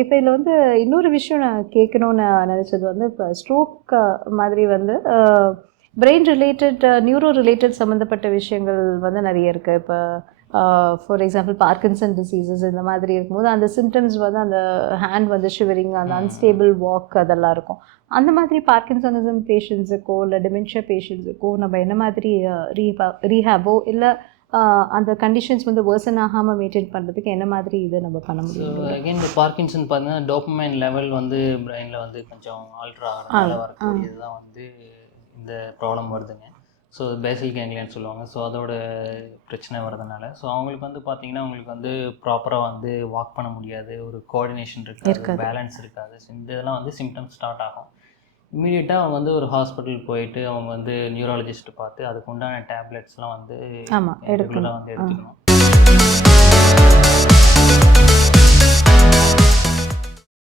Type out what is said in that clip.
இப்போ இதில் வந்து இன்னொரு விஷயம் நான் கேட்கணும்னு நினச்சது வந்து, இப்போ ஸ்ட்ரோக் மாதிரி வந்து பிரெயின் ரிலேட்டட், நியூரோ ரிலேட்டட் சம்மந்தப்பட்ட விஷயங்கள் வந்து நிறைய இருக்குது. இப்போ ஃபார் எக்ஸாம்பிள் பார்க்கின்சன் டிசீசஸ் இந்த மாதிரி இருக்கும்போது அந்த சிம்டம்ஸ் வந்து அந்த ஹேண்ட் வந்து ஷிவரிங், அந்த அன்ஸ்டேபிள் வாக் அதெல்லாம் இருக்கும். அந்த மாதிரி பார்க்கின்சனிசம் பேஷண்ட்ஸுக்கோ இல்லை டிமென்ஷியா பேஷண்ட்ஸுக்கோ நம்ம என்ன மாதிரி ரீஹேபோ இல்லை அந்த கண்டிஷன்ஸ் வந்து வேர்சன் ஆகாமல் மெயின்டைன் பண்ணுறதுக்கு என்ன மாதிரி இதை நம்ம பண்ண முடியும்? அகைன் இந்த பார்க்கின்சன் பார்த்தீங்கன்னா டோப்பமைன் லெவல் வந்து பிரெயினில் வந்து கொஞ்சம் ஆல்ட்ரு ஆகிறதுனால வரக்கூடியது தான் வந்து இந்த ப்ராப்ளம் வருதுங்க. ஸோ பேசில் கேங்லியன் சொல்லுவாங்க. ஸோ அதோட பிரச்சனை வரதுனால ஸோ அவங்களுக்கு வந்து பார்த்திங்கன்னா அவங்களுக்கு வந்து ப்ராப்பராக வந்து வாக் பண்ண முடியாது, ஒரு கோஆர்டினேஷன் இருக்காது, பேலன்ஸ் இருக்காது. ஸோ இந்த இதெல்லாம் வந்து சிம்டம்ஸ் ஸ்டார்ட் ஆகும். இமீடியட்டாக அவங்க வந்து ஒரு ஹாஸ்பிட்டல் போயிட்டு அவங்க வந்து நியூராலஜிஸ்ட்டு பார்த்து அதுக்கு உண்டான டேப்லெட்ஸ்லாம் வந்து ரெகுலராக வந்து எடுத்துக்கணும்.